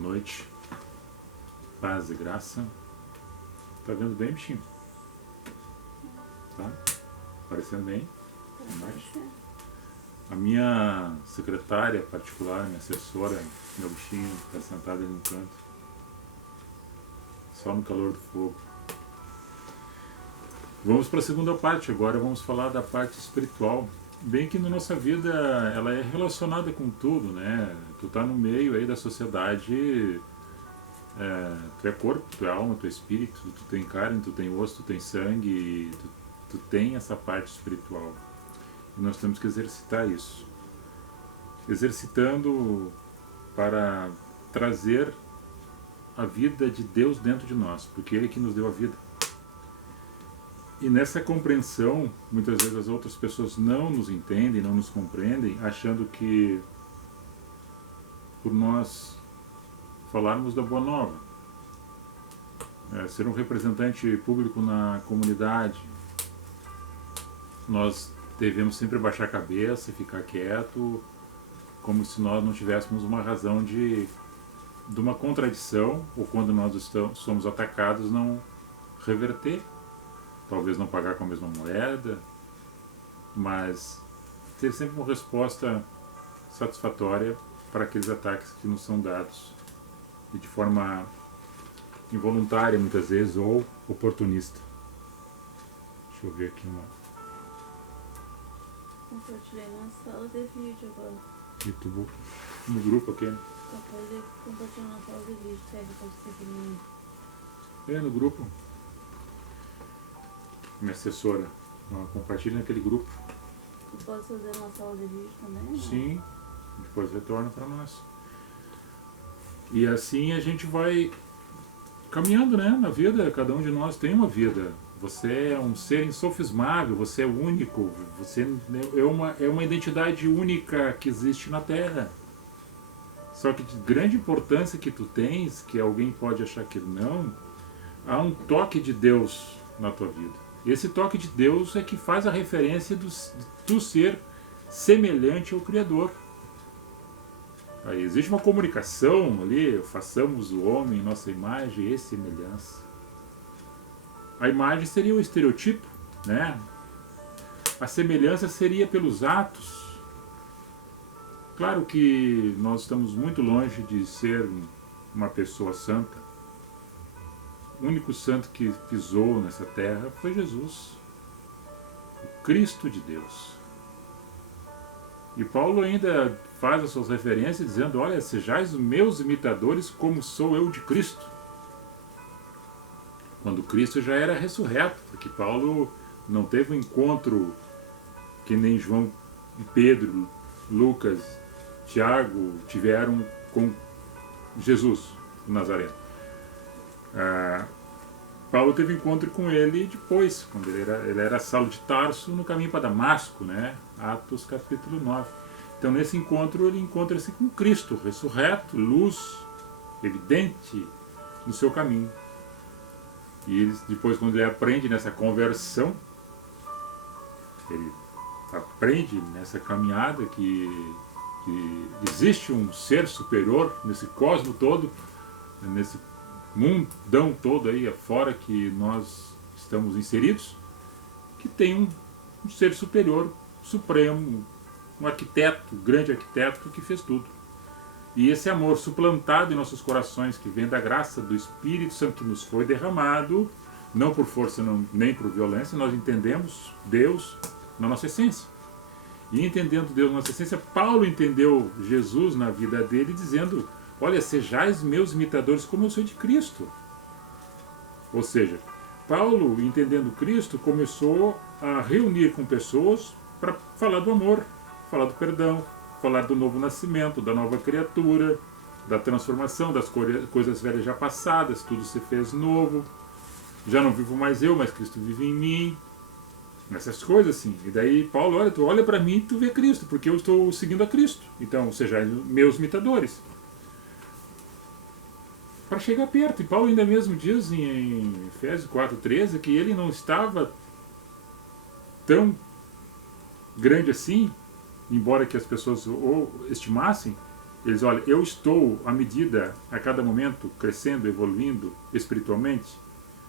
noite, paz e graça. Tá vendo bem, bichinho? Tá? Aparecendo bem? A minha secretária particular, minha assessora, meu bichinho, está sentada ali no canto, só no calor do fogo. Vamos para a segunda parte agora, vamos falar da parte espiritual. Bem que na nossa vida ela é relacionada com tudo, né? Tu tá no meio aí da sociedade, tu é corpo, tu é alma, tu é espírito, tu tem carne, tu tem osso, tu tem sangue, tu tem essa parte espiritual. E nós temos que exercitar isso. Exercitando para trazer a vida de Deus dentro de nós, porque Ele que nos deu a vida. E nessa compreensão, muitas vezes as outras pessoas não nos entendem, não nos compreendem, achando que por nós falarmos da Boa Nova, ser um representante público na comunidade, nós devemos sempre baixar a cabeça, ficar quieto, como se nós não tivéssemos uma razão de uma contradição, ou quando nós somos atacados, não reverter. Talvez não pagar com a mesma moeda, mas ter sempre uma resposta satisfatória para aqueles ataques que nos são dados, e de forma involuntária muitas vezes, ou oportunista. Deixa eu ver aqui uma... Compartilhei uma sala de vídeo agora. YouTube, no grupo aqui. Pode compartilhar uma sala de vídeo, pega pra você que não... No grupo. Minha assessora, compartilha naquele grupo. Tu pode fazer uma sala de vídeo também? Não? Sim, depois retorna para nós. E assim a gente vai caminhando, né, na vida. Cada um de nós tem uma vida. Você é um ser insofismável, você é único, você é uma identidade única que existe na Terra. Só que de grande importância que tu tens, que alguém pode achar que não, há um toque de Deus na tua vida. Esse toque de Deus é que faz a referência do ser semelhante ao Criador. Aí existe uma comunicação ali, façamos o homem em nossa imagem e semelhança. A imagem seria o estereotipo, né? A semelhança seria pelos atos. Claro que nós estamos muito longe de ser uma pessoa santa. O único santo que pisou nessa terra foi Jesus, o Cristo de Deus. E Paulo ainda faz as suas referências dizendo, olha, sejais meus imitadores como sou eu de Cristo. Quando Cristo já era ressurreto, porque Paulo não teve um encontro que nem João e Pedro, Lucas, Tiago tiveram com Jesus, o Nazareno. Paulo teve encontro com ele depois, quando ele era Saulo de Tarso no caminho para Damasco, né? Atos capítulo 9. Então nesse encontro ele encontra-se com Cristo, ressurreto, luz, evidente no seu caminho. E ele, depois, quando ele aprende nessa conversão, ele aprende nessa caminhada que existe um ser superior nesse cosmo todo, nesse mundão todo aí afora que nós estamos inseridos, que tem um ser superior, supremo, um arquiteto, um grande arquiteto que fez tudo. E esse amor suplantado em nossos corações, que vem da graça do Espírito Santo que nos foi derramado, não por força nem por violência, nós entendemos Deus na nossa essência. E entendendo Deus na nossa essência, Paulo entendeu Jesus na vida dele dizendo, olha, sejais meus imitadores como eu sou de Cristo. Ou seja, Paulo, entendendo Cristo, começou a reunir com pessoas para falar do amor, falar do perdão, falar do novo nascimento, da nova criatura, da transformação, das coisas velhas já passadas, tudo se fez novo. Já não vivo mais eu, mas Cristo vive em mim. Essas coisas assim. E daí Paulo, olha, tu olha para mim e tu vê Cristo, porque eu estou seguindo a Cristo. Então, sejais meus imitadores. Para chegar perto. E Paulo ainda mesmo diz em Efésios 4,13 que ele não estava tão grande assim, embora que as pessoas o estimassem, Ele diz, olha, eu estou, à medida, a cada momento, crescendo, evoluindo espiritualmente,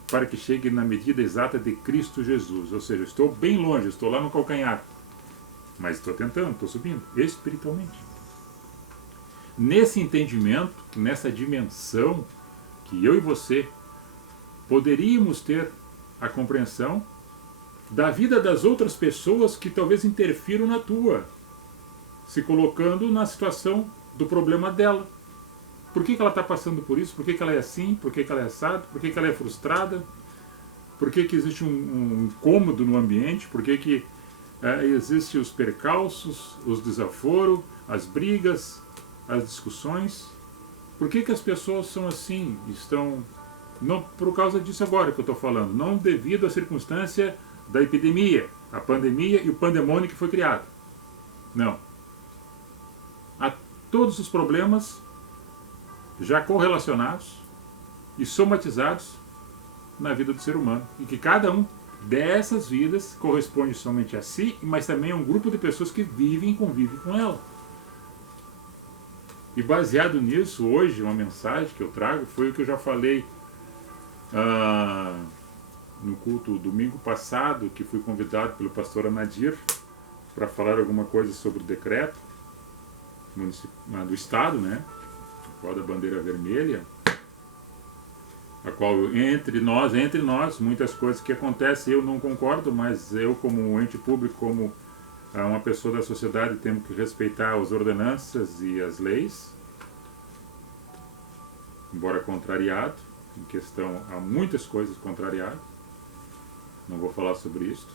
para que chegue na medida exata de Cristo Jesus. Ou seja, eu estou bem longe, estou lá no calcanhar. Mas estou tentando, estou subindo, espiritualmente. Nesse entendimento, nessa dimensão, que eu e você poderíamos ter a compreensão da vida das outras pessoas que talvez interfiram na tua, se colocando na situação do problema dela. Por que ela está passando por isso? Por que ela é assim? Por que ela é assada? Por que ela é frustrada? Por que existe um incômodo no ambiente? Por que existem os percalços, os desaforos, as brigas, as discussões? Por que as pessoas são assim? Estão... Não por causa disso agora que eu estou falando, não devido à circunstância da epidemia, a pandemia e o pandemônio que foi criado. Não. Há todos os problemas já correlacionados e somatizados na vida do ser humano, e que cada um dessas vidas corresponde somente a si, mas também a um grupo de pessoas que vivem e convivem com ela. E baseado nisso, hoje, uma mensagem que eu trago foi o que eu já falei no culto domingo passado, que fui convidado pelo pastor Anadir para falar alguma coisa sobre o decreto do Estado, né? A qual da bandeira vermelha, a qual entre nós, muitas coisas que acontecem eu não concordo, mas eu como ente público, como uma pessoa da sociedade, temos que respeitar as ordenanças e as leis, embora contrariado, em questão há muitas coisas contrariadas, não vou falar sobre isso.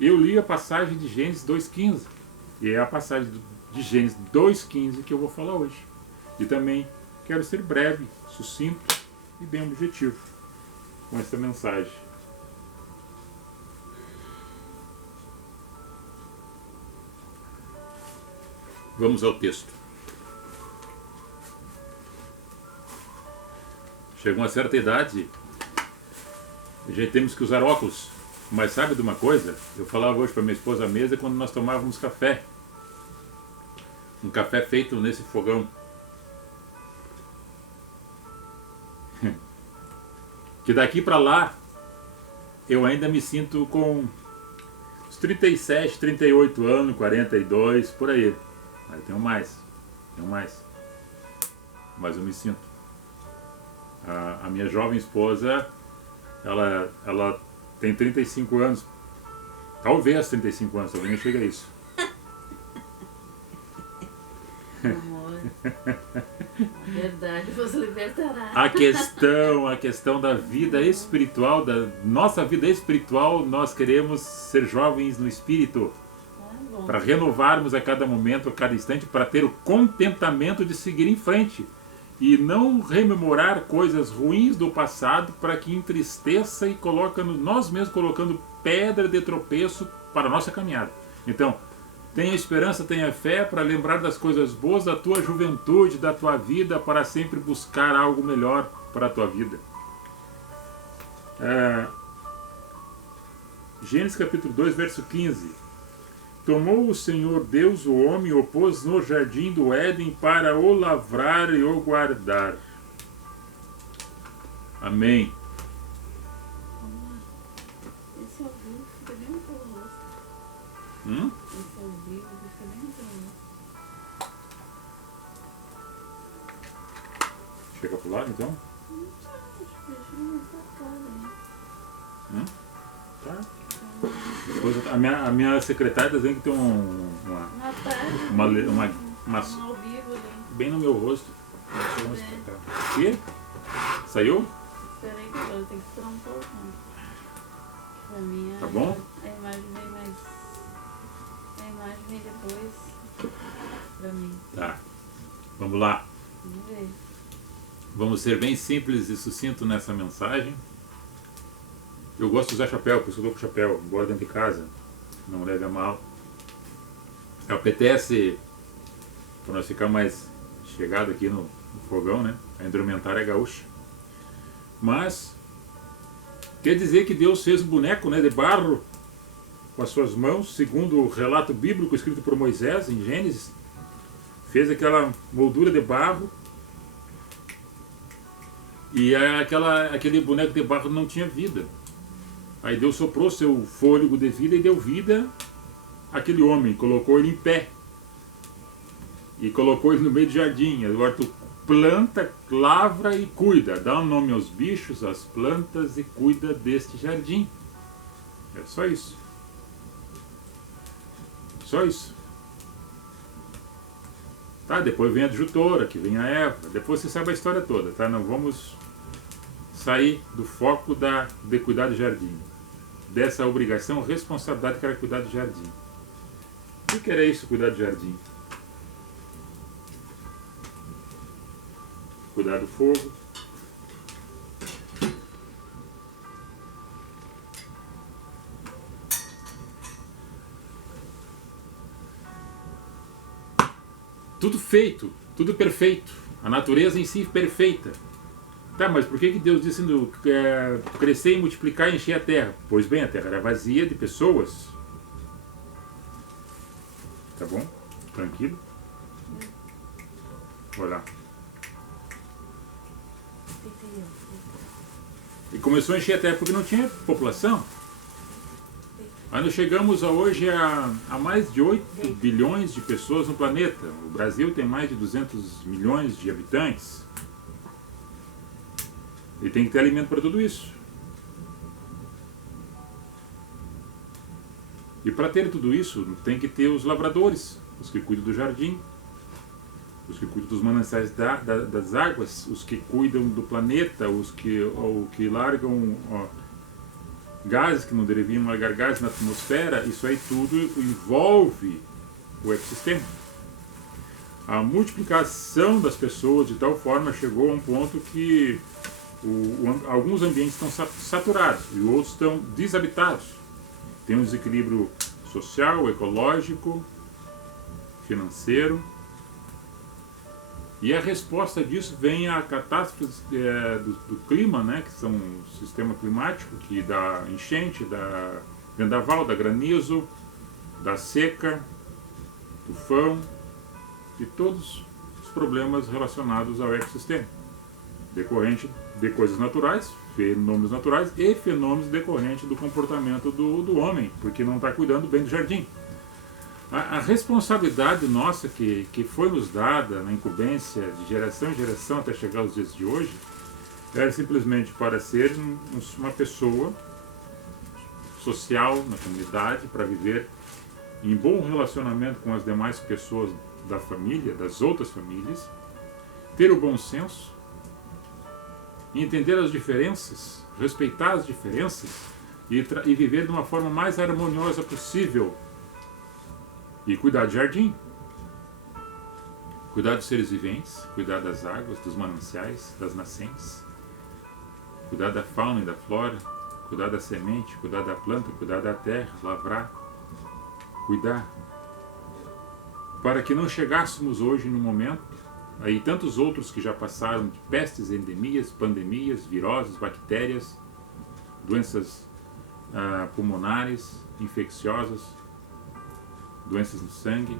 Eu li a passagem de Gênesis 2,15, e é a passagem de Gênesis 2,15 que eu vou falar hoje. E também quero ser breve, sucinto e bem objetivo com essa mensagem. Vamos ao texto. Chegou uma certa idade, já temos que usar óculos. Mas sabe de uma coisa? Eu falava hoje para minha esposa à mesa quando nós tomávamos café. Um café feito nesse fogão. Que daqui para lá eu ainda me sinto com uns 37, 38 anos, 42, por aí. Aí tenho mais. Mas eu me sinto. A minha jovem esposa, ela tem 35 anos. Talvez 35 anos, talvez nem chegue a isso. Amor, a verdade vos libertará. A questão da vida espiritual, da nossa vida espiritual, nós queremos ser jovens no espírito. Para renovarmos a cada momento, a cada instante, para ter o contentamento de seguir em frente. E não rememorar coisas ruins do passado para que entristeça e nós mesmos colocando pedra de tropeço para a nossa caminhada. Então, tenha esperança, tenha fé para lembrar das coisas boas da tua juventude, da tua vida, para sempre buscar algo melhor para a tua vida. Gênesis capítulo 2, verso 15. Tomou o Senhor Deus o homem e o pôs no jardim do Éden para o lavrar e o guardar. Amém. Esse ao vivo fica bem no teu rosto. Esse ao vivo fica bem no teu rosto. Chega pro lado então? Deixa eu ver essa cara aí. Tá. Depois a minha secretária está dizendo que tem uma ao vivo ali. bem no meu rosto. Que? Saiu? Espera aí que agora tem que esperar um pouco. Pra mim, Tá bom? A imagem vem mais. A imagem vem depois. Pra mim. Tá. Vamos lá. Vamos ver. Vamos ser bem simples e sucinto nessa mensagem. Eu gosto de usar chapéu, porque eu estou com chapéu, embora dentro de casa, não leve a mal. Apetece, para nós ficar mais chegado aqui no fogão, né? A indumentária é gaúcha. Mas, quer dizer que Deus fez um boneco, né, de barro com as suas mãos, segundo o relato bíblico escrito por Moisés em Gênesis. Fez aquela moldura de barro e aquele boneco de barro não tinha vida. Aí Deus soprou seu fôlego de vida e deu vida àquele homem, colocou ele em pé e colocou ele no meio do jardim. Agora tu planta, lavra e cuida, dá um nome aos bichos, às plantas e cuida deste jardim. É só isso. Só isso. Tá, depois vem a adjutora, que vem a Eva, depois você sabe a história toda, tá? Não vamos sair do foco de cuidar do jardim, dessa obrigação, responsabilidade que era cuidar do jardim. O que era isso, cuidar do jardim? Cuidar do fogo, tudo feito, tudo perfeito, a natureza em si perfeita. Tá, mas por que Deus disse crescer e multiplicar e encher a terra? Pois bem, a terra era vazia de pessoas. Tá bom? Tranquilo? Olha lá. E começou a encher a terra porque não tinha população. Aí nós chegamos hoje a mais de 8 bilhões de pessoas no planeta. O Brasil tem mais de 200 milhões de habitantes. E tem que ter alimento para tudo isso. E para ter tudo isso, tem que ter os lavradores, os que cuidam do jardim, os que cuidam dos mananciais das águas, os que cuidam do planeta, os que largam gases que não deveriam largar gases na atmosfera. Isso aí tudo envolve o ecossistema. A multiplicação das pessoas de tal forma chegou a um ponto que alguns ambientes estão saturados e outros estão desabitados. Tem um desequilíbrio social, ecológico, financeiro. E a resposta disso vem a catástrofes do clima, né, que são o sistema climático, que dá enchente, dá vendaval, dá granizo, dá seca, tufão e todos os problemas relacionados ao ecossistema, decorrente de coisas naturais, fenômenos naturais e fenômenos decorrentes do comportamento do homem, porque não está cuidando bem do jardim. A responsabilidade nossa que foi nos dada na incumbência de geração em geração até chegar aos dias de hoje era simplesmente para ser uma pessoa social na comunidade, para viver em bom relacionamento com as demais pessoas da família, das outras famílias, ter o bom senso, entender as diferenças, respeitar as diferenças e viver de uma forma mais harmoniosa possível. E cuidar do jardim, cuidar dos seres viventes, cuidar das águas, dos mananciais, das nascentes, cuidar da fauna e da flora, cuidar da semente, cuidar da planta, cuidar da terra, lavrar, cuidar. Para que não chegássemos hoje num momento, aí tantos outros que já passaram de pestes, endemias, pandemias, viroses, bactérias, doenças pulmonares, infecciosas, doenças no sangue,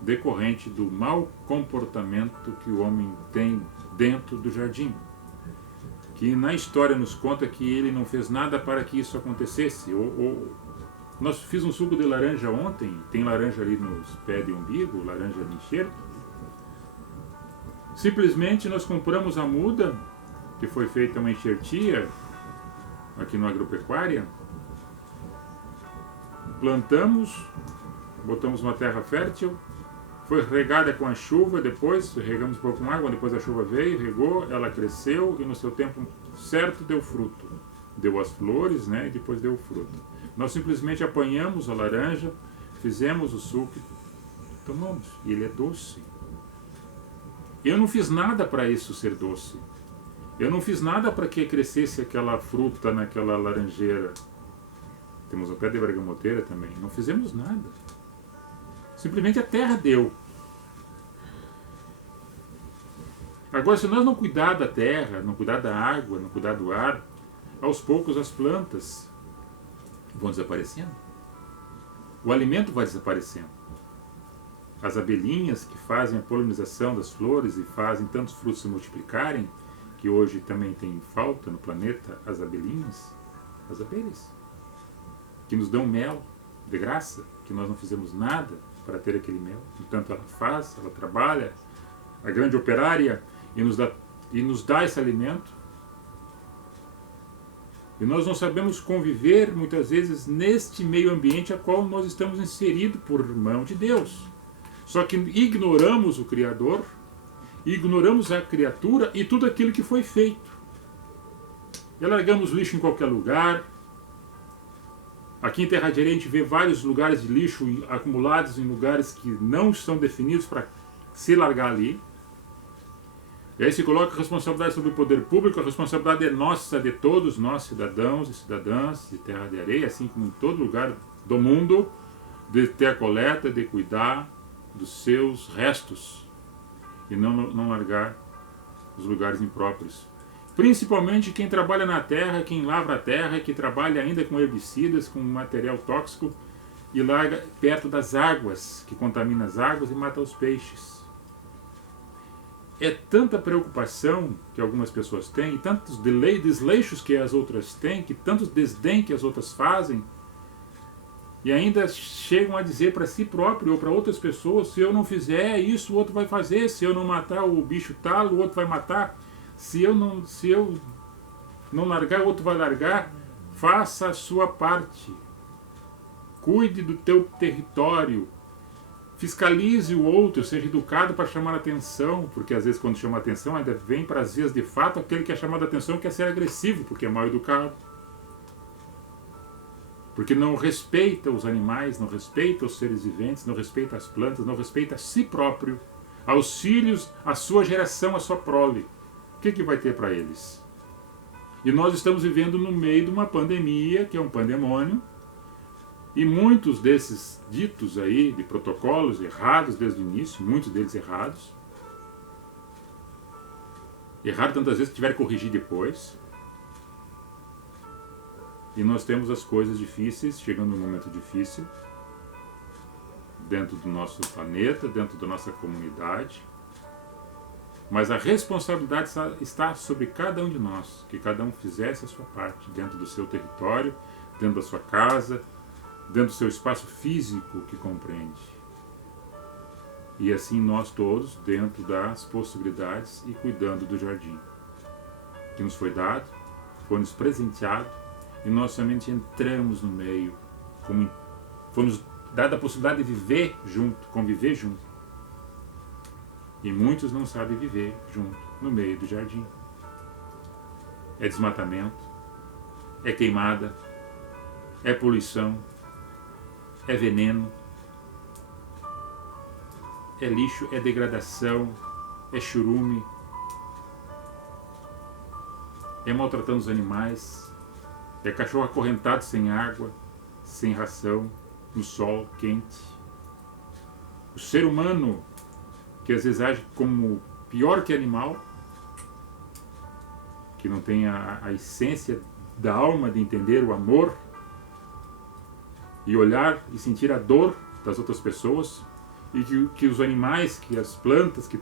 decorrente do mau comportamento que o homem tem dentro do jardim. Que na história nos conta que ele não fez nada para que isso acontecesse. Nós fiz um suco de laranja ontem, tem laranja ali nos pés de umbigo, laranja de enxerto. Simplesmente nós compramos a muda, que foi feita uma enxertia aqui no Agropecuária, plantamos, botamos uma terra fértil, foi regada com a chuva, depois regamos um pouco com água, depois a chuva veio, regou, ela cresceu e no seu tempo certo deu fruto. Deu as flores, né, e depois deu o fruto. Nós simplesmente apanhamos a laranja, fizemos o suco, tomamos, e ele é doce. Eu não fiz nada para isso ser doce. Eu não fiz nada para que crescesse aquela fruta naquela laranjeira. Temos o pé de bergamoteira também. Não fizemos nada. Simplesmente a terra deu. Agora, se nós não cuidar da terra, não cuidar da água, não cuidar do ar, aos poucos as plantas vão desaparecendo. O alimento vai desaparecendo. as abelhinhas que fazem a polinização das flores e fazem tantos frutos se multiplicarem, que hoje também tem falta no planeta, as abelhinhas, as abelhas, que nos dão mel de graça, que nós não fizemos nada para ter aquele mel. Portanto, ela faz, ela trabalha, a grande operária, e nos dá esse alimento. E nós não sabemos conviver, muitas vezes, neste meio ambiente a qual nós estamos inseridos por mão de Deus. Só que ignoramos o Criador, ignoramos a criatura e tudo aquilo que foi feito. E largamos lixo em qualquer lugar. Aqui em Terra de Areia a gente vê vários lugares de lixo acumulados em lugares que não são definidos para se largar ali. E aí se coloca a responsabilidade sobre o poder público, a responsabilidade é nossa, de todos nós, cidadãos e cidadãs de Terra de Areia, assim como em todo lugar do mundo, de ter a coleta, de cuidar dos seus restos e não largar os lugares impróprios. Principalmente quem trabalha na terra, quem lavra a terra, que trabalha ainda com herbicidas, com material tóxico e larga perto das águas, que contamina as águas e mata os peixes. É tanta preocupação que algumas pessoas têm, e tantos desleixos que as outras têm, que tantos desdém que as outras fazem, e ainda chegam a dizer para si próprio ou para outras pessoas: se eu não fizer isso, o outro vai fazer, se eu não matar o bicho tal, o outro vai matar, se eu não largar, o outro vai largar. Faça a sua parte, cuide do teu território, fiscalize o outro, seja educado para chamar a atenção, porque às vezes quando chama a atenção ainda vem para as vias de fato aquele que é chamado a atenção quer ser agressivo, porque é mal educado, porque não respeita os animais, não respeita os seres viventes, não respeita as plantas, não respeita a si próprio, aos filhos, a sua geração, a sua prole. O que vai ter para eles? E nós estamos vivendo no meio de uma pandemia, que é um pandemônio, e muitos desses ditos aí, de protocolos errados desde o início, muitos deles errados tantas vezes que tiveram que corrigir depois. E nós temos as coisas difíceis, chegando num momento difícil, dentro do nosso planeta, dentro da nossa comunidade. Mas a responsabilidade está sobre cada um de nós, que cada um fizesse a sua parte, dentro do seu território, dentro da sua casa, dentro do seu espaço físico que compreende. E assim nós todos, dentro das possibilidades e cuidando do jardim que nos foi dado, foi nos presenteado, e nós somente entramos no meio, foi nos dada a possibilidade de viver junto, conviver junto. E muitos não sabem viver junto, no meio do jardim. É desmatamento, é queimada, é poluição, é veneno, é lixo, é degradação, é churume, é maltratando os animais, é cachorro acorrentado sem água, sem ração, no sol quente. O ser humano, que às vezes age como pior que animal, que não tem a essência da alma de entender o amor e olhar e sentir a dor das outras pessoas, e que os animais, que as plantas, que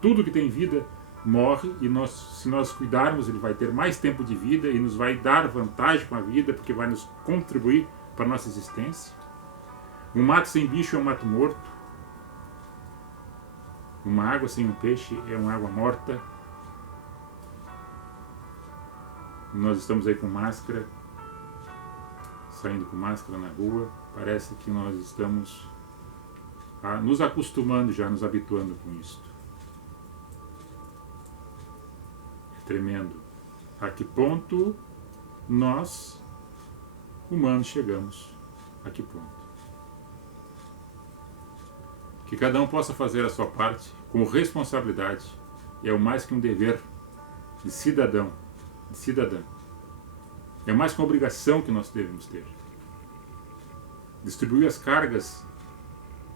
tudo que tem vida morre, e se nós cuidarmos, ele vai ter mais tempo de vida e nos vai dar vantagem com a vida, porque vai nos contribuir para a nossa existência. Um mato sem bicho é um mato morto. Uma água sem um peixe é uma água morta. Nós estamos aí com máscara, saindo com máscara na rua. Parece que nós estamos nos acostumando já, nos habituando com isso. É tremendo. A que ponto nós, humanos, chegamos? A que ponto? Que cada um possa fazer a sua parte com responsabilidade. É o mais que um dever de cidadão, de cidadã. É mais que uma obrigação que nós devemos ter. Distribuir as cargas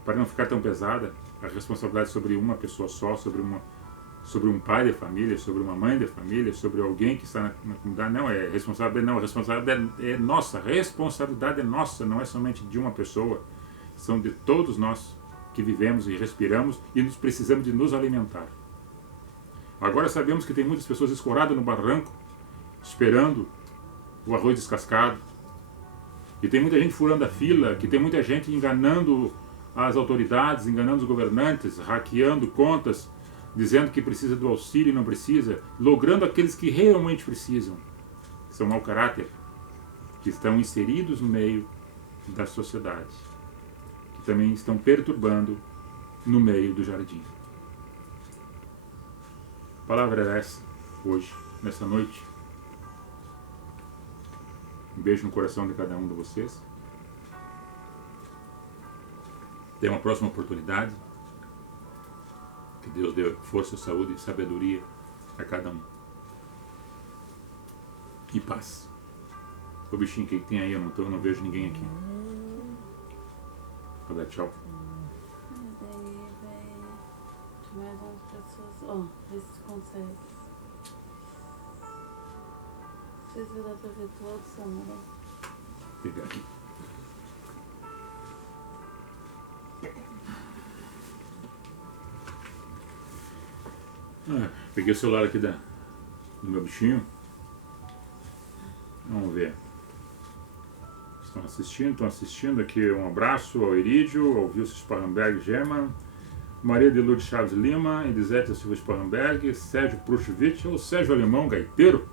para não ficar tão pesada, a responsabilidade sobre uma pessoa só, sobre um pai de família, sobre uma mãe de família, sobre alguém que está na comunidade. Não, a responsabilidade é nossa, a responsabilidade é nossa, não é somente de uma pessoa, são de todos nós. que vivemos e respiramos e nos precisamos de nos alimentar. Agora sabemos que tem muitas pessoas escoradas no barranco, esperando o arroz descascado. E tem muita gente furando a fila, que tem muita gente enganando as autoridades, enganando os governantes, hackeando contas, dizendo que precisa do auxílio e não precisa, logrando aqueles que realmente precisam, que são mau caráter, que estão inseridos no meio da sociedade, que também estão perturbando no meio do jardim. A palavra era essa, hoje, nessa noite. Um beijo no coração de cada um de vocês. Tem uma próxima oportunidade. Que Deus dê força, saúde e sabedoria a cada um. E paz. O bichinho que tem aí, eu não vejo ninguém aqui. Vou dar tchau. Daí vai mais umas pessoas. Ó, vê se consegue. Não sei se vai dar pra ver todos, Samuel. Vou pegar aqui. Peguei o celular aqui do meu bichinho. Vamos ver. Estão assistindo aqui. Um abraço ao Erídio, ao Wilson Sparrenberg German, Maria de Lourdes Chaves Lima, Elisete Silva Sparrenberg, Sérgio Pruchvich, o Sérgio Alemão Gaiteiro,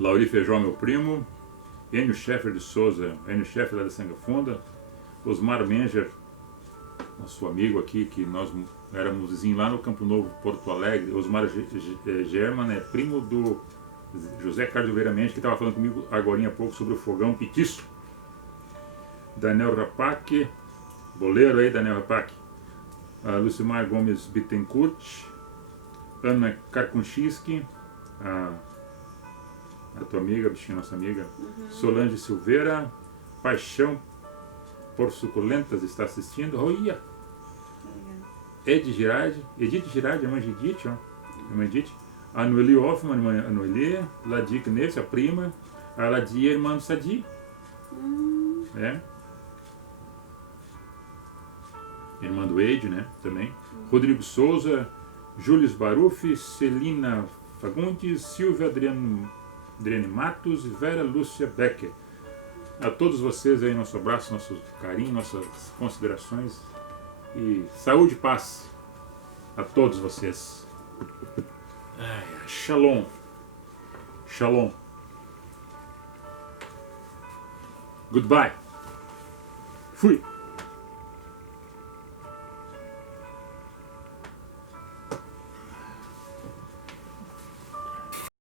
Lauri Feijó, meu primo, Enio Scheffer de Souza, Enio Scheffer lá da Sanga Funda, Osmar Menger, nosso amigo aqui, que nós éramos vizinhos lá no Campo Novo, Porto Alegre. Osmar German é primo do José Carlos Oliveira Mendes, que estava falando comigo agora há pouco sobre o fogão petiço. Daniel Rapac, boleiro aí, Daniel Rapac. Lucimar Gomes Bittencourt, Ana Karkunchinski, a tua amiga, bichinha, nossa amiga. Solange Silveira, Paixão por Suculentas está assistindo. Olha! Edith Girardi, a mãe de Edith, ó. A mãe de Edith. A Noeli Hoffman, a irmã Noeli. Ladia Kness, a prima. A Ladia, a irmã do Sadi. É. Irmã do Eide, né? Também. Rodrigo Souza, Júlio Baruf, Celina Fagundes, Silvia Adriane Matos e Vera Lúcia Becker. A todos vocês aí, nosso abraço, nosso carinho, nossas considerações. E saúde e paz a todos vocês. Shalom. Shalom. Goodbye. Fui.